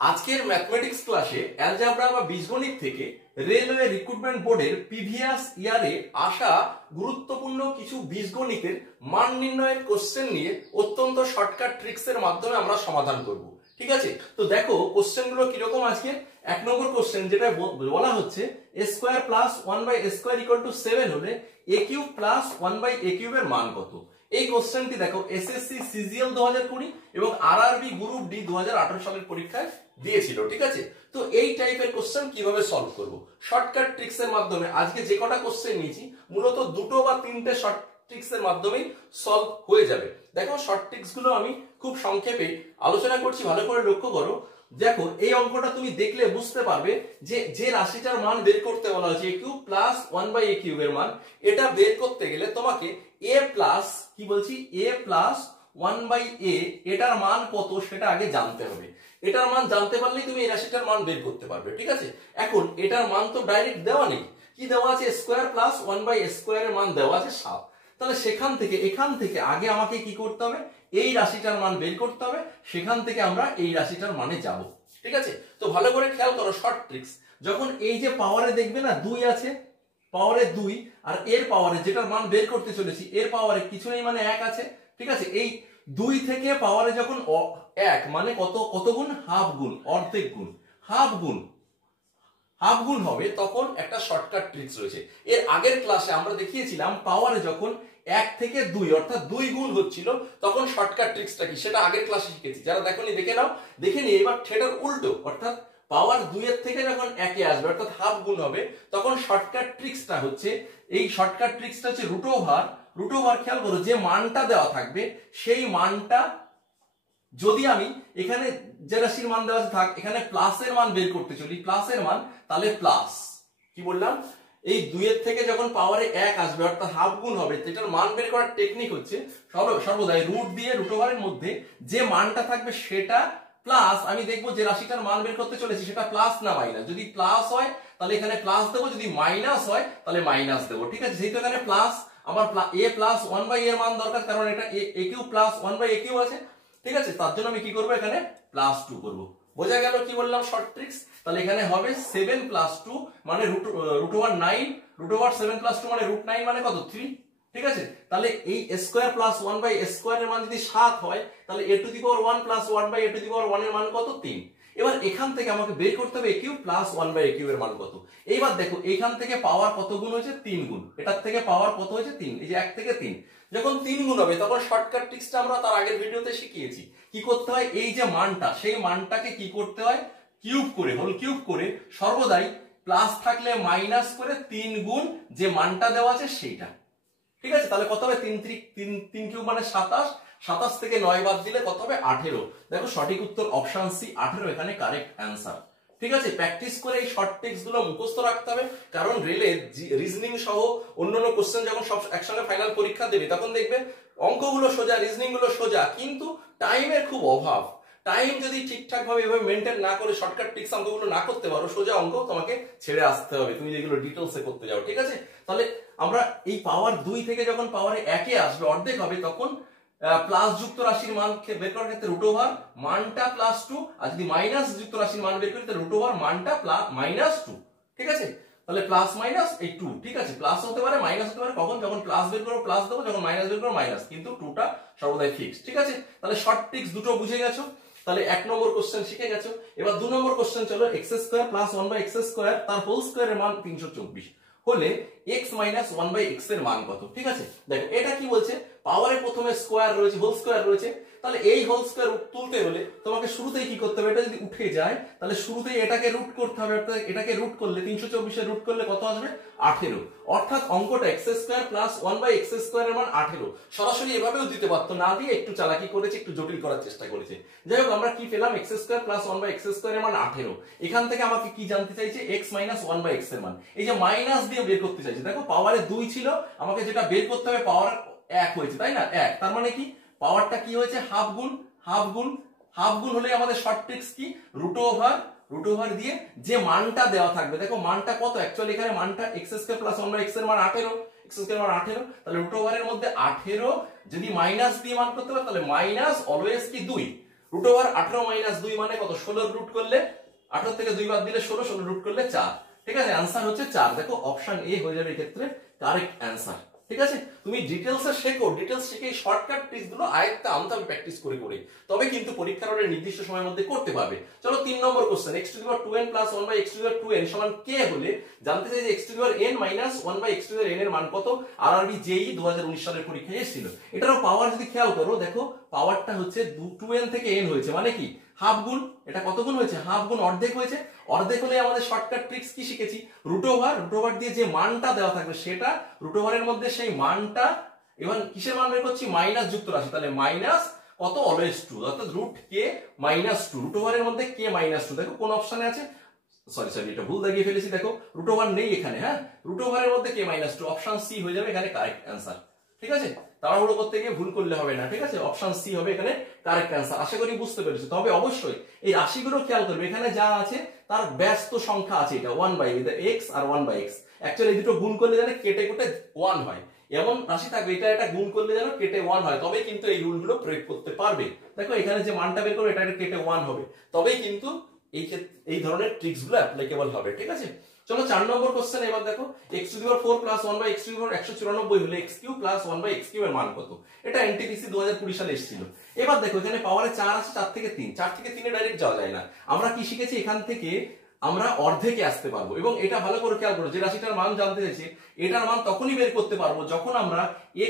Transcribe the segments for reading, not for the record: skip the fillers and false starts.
আজকের ম্যাথমেটিক্স ক্লাসে অ্যালজেব্রা বা বীজগণিত থেকে রেলওয়ে রিক্রুটমেন্ট বোর্ডের প্রিভিয়াস ইয়ারে আসা গুরুত্বপূর্ণ কিছু বীজগণিতের মান নির্ণয়ের কোশ্চেন নিয়ে অত্যন্ত শর্টকাট ট্রিক্সের মাধ্যমে আমরা সমাধান করব। ঠিক আছে, তো দেখো কোশ্চেনগুলো কিরকম। আজকে এক নম্বর কোশ্চেন যেটা বলা হচ্ছে a square plus 1/a square equal to 7 হলে a কিউব প্লাস 1/a কিউবের মান কত। এই কোশ্চেনটি দেখো এসএসসি সিজিএল 2020 এবং আরআরবি গ্রুপ ডি 2018 সালের পরীক্ষায় দিয়েছিল। ঠিক আছে, তো এই টাইপের কোশ্চেন কিভাবে সলভ করব শর্টকাট ট্রিক্স এর মাধ্যমে। আজকে যে কটা কোশ্চেন নিয়েছি মূলত দুটো বা তিনটে শর্ট ট্রিক্স এর মাধ্যমেই সলভ হয়ে যাবে। দেখো শর্ট ট্রিক্স গুলো আমি খুব সংক্ষেপে আলোচনা করছি, ভালো করে লক্ষ্য করো। দেখো এই অঙ্কটা তুমি দেখলে বুঝতে পারবে যে যে রাশিটার মান বের করতে বলা হয়েছে a কিউব প্লাস 1/a কিউবের মান, এটা বের করতে গেলে তোমাকে a প্লাস কি বলছি a প্লাস 1/a এটার মান কত সেটা আগে জানতে হবে। এটার মান জানতে পারলেই তুমি এই রাশিটার মান বের করতে পারবে। ঠিক আছে, এখন এটার মান তো ডাইরেক্ট দেওয়া নেই, কি দেওয়া আছে স্কয়ার প্লাস 1/a স্কয়ারের মান দেওয়া আছে 7। তাহলে এখান থেকে আগে আমাকে কি করতে হবে, এই রাশিটার মান বের করতে হবে, সেখান থেকে আমরা এই রাশিটার মানে যাব। ঠিক আছে, তো ভালো করে খেয়াল করো শর্ট ট্রিক্স। যখন এই যে পাওয়ারে দেখবে না 2 আছে, পাওয়ারে 2 আর এর পাওয়ারে যেটার মান বের করতে চলেছি এর পাওয়ারে কিছু নেই মানে 1 আছে। ঠিক আছে, এই 2 থেকে পাওয়ারে যখন 1 মানে কত গুণ, হাফ গুণ, অর্ধেক গুণ, হাফ গুণ হবে, তখন একটা শর্টকাট ট্রিক্স রয়েছে। এর আগের ক্লাসে আমরা দেখিয়েছিলাম পাওয়ারে যখন 1 থেকে 2 অর্থাৎ 2 গুণ হচ্ছিল তখন শর্টকাট ট্রিক্সটা কি সেটা আগের ক্লাসে শিখেছি। যারা দেখোনি দেখে নাও, দেখে নিয়ে এবার সেটার উল্টো, অর্থাৎ পাওয়ার 2 এর থেকে যখন 1 এ আসবে অর্থাৎ হাফ গুণ হবে তখন শর্টকাট ট্রিক্সটা হচ্ছে, এই শর্টকাট ট্রিক্সটা হচ্ছে রুট ওভার। খেয়াল করো যে মানটা দেওয়া থাকবে সেই মানটা যদি আমি এখানে যে রাশির মান দেওয়া আছে থাক, এখানে প্লাসের মান বের করতে চলি, প্লাসের মান, তাহলে প্লাস কি বললাম, এই 2 এর থেকে যখন পাওয়ারে 1 আসবে অর্থাৎ হাফ গুণ হবে, এটার মান বের করার টেকনিক হচ্ছে সর্বদাই রুট দিয়ে রুট ওভারের মধ্যে যে মানটা থাকবে সেটা প্লাস, আমি দেখবো যে রাশিটার মান বের করতে চলেছি সেটা প্লাস না মাইনাস। যদি প্লাস হয় তাহলে এখানে প্লাস দেবো, যদি মাইনাস হয় তাহলে মাইনাস দেবো। ঠিক আছে, যেহেতু এখানে প্লাস, আমার a প্লাস 1/a এর মান দরকার, কারণ এটা a cube plus 1/a cube আছে। ঠিক আছে, তার জন্য আমি কি করবো, এখানে প্লাস 2 করবো। বোঝা গেল কি বললাম শর্ট ট্রিক্স। তাহলে এখানে হবে 7 প্লাস 2 মানে root over 9, root over 7 plus 2 মানে রুট 9 মানে কত 3। ঠিক আছে, তাহলে এই স্কয়ার প্লাস 1/a স্কয়ার এর মান যদি 7 হয় তাহলে a to the power 1 plus 1/a to the power 1 এর মান কত 3। এবার এখান থেকে আমাকে বের করতে হবে a cube plus 1/a cube এর মান কত। এইবার দেখো এখান থেকে পাওয়ার কত গুণ হয়েছে, 3 গুণ, এটার থেকে পাওয়ার কত হয়েছে 3, এই যে 1 থেকে 3 যখন 3 গুণ হবে তখন শর্টকাট ট্রিক্সটা আমরা তার আগের ভিডিওতে শিখিয়েছি। কি করতে হয়, এই যে মানটা সেই মানটাকে কি করতে হয়, কিউব করে, হোল কিউব করে, সর্বদাই প্লাস থাকলে মাইনাস করে 3 গুণ যে মানটা দেওয়া আছে সেইটা। ঠিক আছে, তাহলে কত হবে 3 কিউব মানে 27, 27 থেকে 9 বাদ দিলে কত হবে 18। দেখো সঠিক উত্তর অপশন সি 18 এখানে কারেক্ট অ্যান্সার। ঠিক আছে, প্র্যাকটিস করে এই শর্ট ট্রিক্স গুলো মুখস্থ রাখতে হবে, কারণ রেলে রিজনিং সহ অন্যান্য কোশ্চেন যখন সব একসঙ্গে ফাইনাল পরীক্ষা দেবে তখন দেখবে অঙ্কগুলো সোজা, রিজনিং গুলো সোজা, কিন্তু টাইমের খুব অভাব। টাইম যদি ঠিকঠাক ভাবে এভাবে মেনটেন না করে শর্টকাট ট্রিক্স অঙ্কগুলো না করতে পারো, সোজা অঙ্ক তোমাকে ছেড়ে আসতে হবে তুমি যেগুলো ডিটেলসে করতে যাও। ঠিক আছে, তাহলে আমরা এই পাওয়ার 2 থেকে যখন পাওয়ারে 1 এ আসবে অর্ধেক হবে তখন প্লাস যুক্ত রাশির মান বের করার ক্ষেত্রে রুট ওভার মানটা প্লাস 2, আর যদি মাইনাস যুক্ত রাশির মান বের করতে রুট ওভার মানটা মাইনাস 2। ঠিক আছে, তাহলে প্লাস মাইনাস এই 2। ঠিক আছে, প্লাস হতে পারে মাইনাস হতে পারে, কখন যখন প্লাস বের করো প্লাস দেবো, যখন মাইনাস বের করো মাইনাস, কিন্তু 2টা সর্বদাই ফিক্সড। ঠিক আছে, তাহলে শর্ট ট্রিক্স দুটো বুঝে গেছো, তাহলে 1 নম্বর কোশ্চেন শিখে গেছো। এবার 2 নম্বর কোশ্চেন চলো, x square plus 1/x square তার হোল স্কয়ারের মান 324 হলে x মাইনাস 1/x এর মান কত। ঠিক আছে, দেখো এটা কি বলছে, পাওয়ারে প্রথমে স্কয়ার রয়েছে, হোল স্কয়ার রয়েছে, তাহলে এই হোল স্কয়ার তুলতে হলে তোমাকে শুরুতেই কি করতে হবে, এটা যদি উঠে যায় তাহলে শুরুতেই এটাকে রুট করতে হবে, অর্থাৎ এটাকে রুট করলে 324 এর রুট করলে কত আসবে 18, অর্থাৎ অঙ্কটা x square plus 1/x square এর মান 18। সরাসরি এভাবেও দিতে পারতো, না দিয়ে একটু চালাকি করেছে, একটু জটিল করার চেষ্টা করেছে। যাই হোক আমরা কি পেলাম, x square plus 1/x square এর মান 18। এখান থেকে আমাকে কি জানতে চাইছে, x মাইনাস 1/x এর মান, এই যে মাইনাস দিয়ে বের করতে চাইছে। দেখো পাওয়ারে 2 ছিল, আমাকে যেটা বের করতে হবে পাওয়ার 1 হয়েছে, তাই না, 1, তার মানে কি পাওয়ারটা কি হয়েছে হাফ গুণ হলে আমাদের শর্ট ট্রিক্স কি, রুট ওভার দিয়ে যে মানটা দেওয়া থাকবে, দেখো মানটা কত, অ্যাকচুয়ালি এখানে মানটা x স্কয়ার প্লাস 1/x এর মান 18, x স্কয়ার মান 18, তাহলে রুট ওভারের মধ্যে 18 যদি মাইনাস দিয়ে মান করতে পারে তাহলে মাইনাস অলওয়েজ কি 2, 18 - 2 মানে কত? 16 রুট করলে 18 থেকে 2 বাদ দিলে 16, 16 রুট করলে 4। ঠিক আছে, आंसर হচ্ছে 4। দেখো অপশন এ হয়ে যাবে এই ক্ষেত্রে কারেক্ট आंसर। ঠিক আছে, তুমি ডিটেইলসে শেখো, ডিটেইলস শিখে শর্টকাট ট্রিক্স গুলো আয়ত্তে আনতে হবে প্র্যাকটিস করে করে, তবে কিন্তু পরীক্ষার হলে নির্দিষ্ট সময়ের মধ্যে করতে পারবে। চলো 3 নম্বর কোশ্চেন, x⁴n + 1/x⁴n সমান k হলে জানতে চাই যে x⁴n - 1/x⁴n এর মান কত? আরআরবি জেই 2019 সালের পরীক্ষায় এসেছিল। এটারও পাওয়ার যদি খেয়াল করো, দেখো পাওয়ারটা হচ্ছে 2n থেকে n হয়েছে, মানে কি হাফ গুণ। এটা কত গুণ হয়েছে? হাফ গুণ অর্ধেক হয়েছে। অর্ধেক হলে আমাদের শর্টকাট ট্রিক্স কি শিখেছি? রুট ওভার দিয়ে যে মানটা দেওয়া থাকবে সেটা রুট ওভারের মধ্যে সেই মানটা, এবার কিসের মান বের করছি? মাইনাস যুক্ত রাশি, তাহলে মাইনাস কত? অলওয়েজ 2, অর্থাৎ রুট কে - 2। রুট ওভারের মধ্যে কে - 2, দেখো কোন অপশনে আছে? সরি এটা ভুল দাগিয়ে ফেলেছি, দেখো রুট ওভার নেই এখানে। হ্যাঁ, রুট ওভারের মধ্যে কে - 2, অপশন সি হয়ে যাবে এখানে কারেক্ট आंसर। ঠিক আছে, তাড়াহুড়ো করতে গিয়ে ভুল করলে হবে না। ঠিক আছে, অপশন সি হবে এখানে কারেক্ট आंसर। আশা করি বুঝতে পেরেছো। তবে অবশ্যই এই রাশিগুলো খেয়াল করবে, এখানে যা আছে তার ব্যস্ত সংখ্যা আছে, এটা 1/x আর 1/x। অ্যাকচুয়ালি এই দুটো গুণ করলে যেন কেটে কেটে 1 হয়, এমন রাশি থাকবে এটা গুণ করলে যেন কেটে 1 হয়, তবেই কিন্তু এই রুলগুলো প্রয়োগ করতে পারবে। দেখো এখানে যে মানটা বের করবে এটা কেটে 1 হবে, তবেই কিন্তু এই ধরনের ট্রিক্স গুলো অ্যাপ্লিকেবল হবে। ঠিক আছে, চলো 4 নম্বর কোশ্চেন এবার দেখো, x⁴ 4 + 1/x⁴ 194 হলে x³ + 1/x³ এর মান কত? এটা এনটিপিসি 2020 সালে এসেছিল। এবার দেখো এখানে পাওয়ারে 4 আছে, 4 থেকে 3, 4 থেকে 3 এ ডাইরেক্ট যাওয়া যায় না। আমরা কি শিখেছি? এখান থেকে আমরা অর্ধেকে আসতে পারবো, এবং এটা ভালো করে খেয়াল করো, যে রাশিটার মান জানতে চাইছি এটার মান তখনই বের করতে পারবো যখন আমরা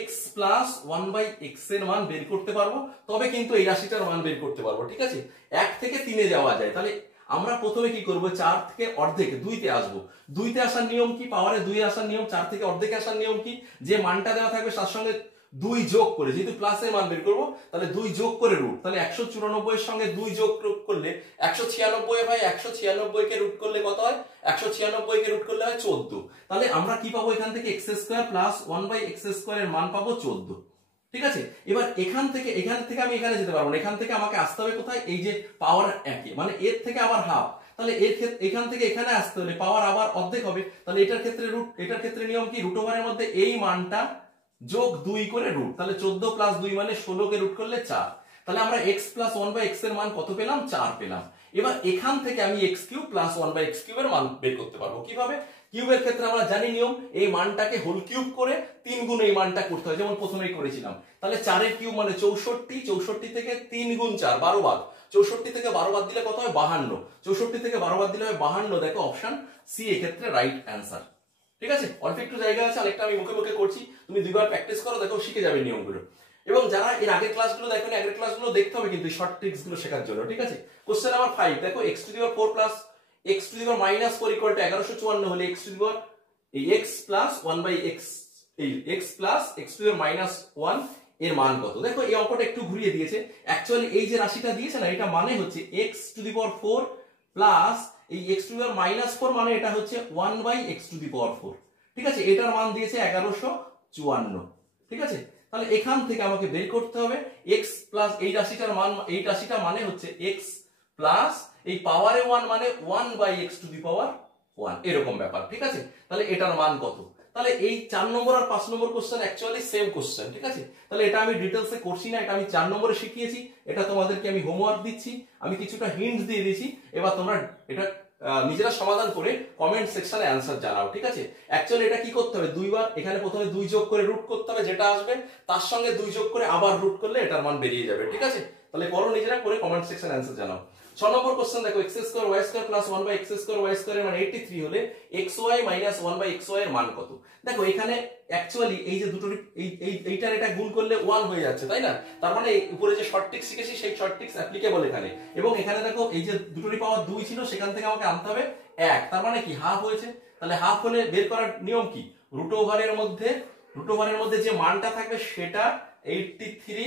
x + 1/x এর মান বের করতে পারবো, তবে কিন্তু এই রাশিটার মান বের করতে পারবো। ঠিক আছে, 1 থেকে 3 এ যাওয়া যায়। তাহলে আমরা প্রথমে কি করব? 4 থেকে অর্ধেকে 2 তে আসবো। 2 তে আসার নিয়ম কি? পাওয়ারে 2 এ আসার নিয়ম। 4 থেকে অর্ধেকে আসার নিয়ম কি? যে মানটা দেওয়া থাকবে তার সঙ্গে 2 যোগ করে, যেহেতু প্লাসের মান বের করব, তাহলে 2 যোগ করে রুট, তাহলে 194 এর সঙ্গে 2 যোগ করলে 196 হয়। 196 কে রুট করলে কত হয়? 196 কে রুট করলে হয় 14। তাহলে আমরা কি পাবো এখান থেকে? x² + 1/x² এর মান পাবো 14। ঠিক আছে, এবার এখান থেকে আমি এখানে যেতে পারবো না, এখান থেকে আমাকে আসতে হবে কোথায়? এই যে পাওয়ার 1 এ, মানে এর থেকে আবার হাফ, তাহলে এর ক্ষেত্রে এখান থেকে এখানে আসতে হলে পাওয়ার আবার অর্ধেক হবে। তাহলে এটার ক্ষেত্রে নিয়ম কি? রুট ওভারের মধ্যে এই মানটা যোগ 2 করে রুট, তাহলে 14 + 2 মানে 16 কে রুট করলে 4। তাহলে আমরা x + 1/x এর মান কত পেলাম? 4 পেলাম। এবার এখান থেকে আমি x³ + 1/x³ এর মান বের করতে পারবো। কিভাবে? কিউবের ক্ষেত্রে আমরা জানি নিয়ম, এই মানটাকে হোল কিউব করে 3 গুণ এই মানটা করতে হয়, যেমন প্রথমেই করেছিলাম। তাহলে 4 এর কিউব মানে 64, 64 থেকে 3 গুণ 4 12 বাদ, 64 থেকে 12 বাদ দিলে কত হয়? 52। 64 থেকে 12 বাদ দিলে হয় 52। দেখো অপশন সি এক্ষেত্রে রাইট आंसर। ঠিক আছে, অল্প একটু জায়গা আছে, আরেকটা আমি মুখে মুখে করছি, তুমি দুইবার প্র্যাকটিস করো, দেখো শিখে যাবে নিয়মগুলো। এবং যারা এর আগের ক্লাসগুলো দেখোনি, আগের ক্লাসগুলো দেখতে হবে কিন্তু শর্ট ট্রিক্স গুলো শেখার জন্য। ঠিক আছে, কোশ্চেন নাম্বার 5 দেখো, x⁴ + x⁴ - 4 = 1154 হলে x + 1/x এই x + x⁴ - 1 এর মান কত? দেখো এই অঙ্কটা একটু ঘুরিয়ে দিয়েছে। অ্যাকচুয়ালি এই যে রাশিটা দিয়েছে না, এটা মানে হচ্ছে x⁴ প্লাস এই x⁴ - 4 মানে এটা হচ্ছে 1/x⁴। ঠিক আছে, এটার মান দিয়েছে 1154। ঠিক আছে, তাহলে এখান থেকে আমাকে বের করতে হবে x প্লাস এই রাশিটা মানে হচ্ছে x প্লাস এই পাওয়ারে 1 মানে 1/x⁴ এরকম ব্যাপার। ঠিক আছে, তাহলে এটার মান কত? তাহলে এই 4 নম্বর আর 5 নম্বর কোশ্চেন অ্যাকচুয়ালি সেম কোশ্চেন। ঠিক আছে, তাহলে এটা আমি ডিটেইলসে করছি না, এটা আমি 4 নম্বরে শিখিয়েছি, এটা তোমাদেরকে আমি হোমওয়ার্ক দিচ্ছি, আমি কিছুটা হিন্টস দিয়ে দিয়েছি। এবার তোমরা এটা নিজেরা সমাধান করে কমেন্ট সেকশনে आंसर জানাও। ঠিক আছে, অ্যাকচুয়ালি এটা কি করতে হবে? দুইবার এখানে প্রথমে 2 যোগ করে রুট করতে হবে, যেটা আসবে তার সঙ্গে 2 যোগ করে আবার রুট করলে এটার মান বেরিয়ে যাবে। ঠিক আছে, তাহলে করো নিজেরা, করে কমেন্ট সেকশনে आंसर জানাও। 6 নম্বর কোশ্চেন দেখো, x² y² + 1/x² y² এর মান 83 হলে xy - 1/xy এর মান কত? দেখো এখানে অ্যাকচুয়ালি এই যে দুটো এইটার এটা গুণ করলে 1 হয়ে যাচ্ছে, তাই না? তার মানে উপরে যে শর্ট ট্রিক্স শিখেছি সেই শর্ট ট্রিক্স অ্যাপ্লিকেবল এখানে। এবং এখানে দেখো এই যে দুটোরই পাওয়ার 2 ছিল, সেখান থেকে আমাকে আনতে হবে 1, তার মানে কি হাফ হয়েছে। তাহলে হাফ হলে বের করার নিয়ম কি? রুট ওভারের মধ্যে যে মানটা থাকবে সেটা 83।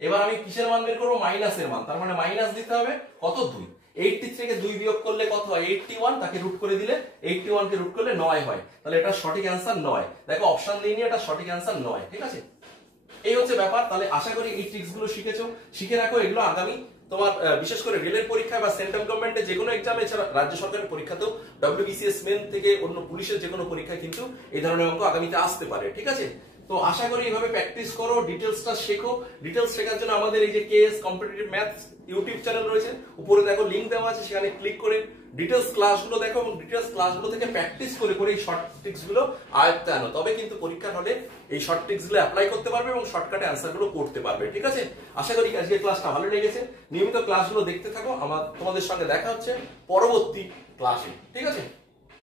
এবার আমি কিসের মান বের করব? মাইনাসের মান, তার মানে মাইনাস দিতে হবে কত? 2। 83 থেকে 2 বিয়োগ করলে কত হয়? 81, তাকে রুট করে দিলে 81 কে রুট করলে 9 হয়, তাহলে এটা সঠিক आंसर 9। দেখো অপশন দিইনি, এটা সঠিক आंसर 9। ঠিক আছে, এই হচ্ছে ব্যাপার। তাহলে আশা করি এই ট্রিক্স গুলো শিখেছো, শিখে রাখো, এগুলো আগামী তোমার বিশেষ করে রেলের পরীক্ষায় বা সেন্ট্রাল গভর্নমেন্টের যে কোনো এক্সামে, এছাড়া রাজ্য সরকারের পরীক্ষাতেও, WBCS মেন থেকে অন্য পুলিশের যে কোনো পরীক্ষায় কিন্তু এই ধরনের অঙ্ক আগামীতে আসতে পারে। ঠিক আছে, তো আশা করি এইভাবে প্র্যাকটিস করো, ডিটেলসটা শেখো। ডিটেলস শেখার জন্য আমাদের এই যে KS competitive maths YouTube channel রয়েছে, উপরে দেখো লিংক দেওয়া আছে, সেখানে ক্লিক করে ডিটেলস ক্লাসগুলো দেখো এবং ডিটেলস ক্লাসগুলো থেকে প্র্যাকটিস করে করে এই শর্ট ট্রিক্স গুলো আয়ত্তে আনো। তবে কিন্তু পরীক্ষার হলে এই শর্ট ট্রিক্স গুলো অ্যাপ্লাই করতে পারবে এবং শর্টকাটে অ্যান্সার গুলো করতে পারবে। ঠিক আছে, আশা করি আজকের ক্লাসটা ভালো লেগেছে। নিয়মিত ক্লাসগুলো দেখতে থাকো, তোমাদের সঙ্গে দেখা হচ্ছে পরবর্তী ক্লাসে। ঠিক আছে।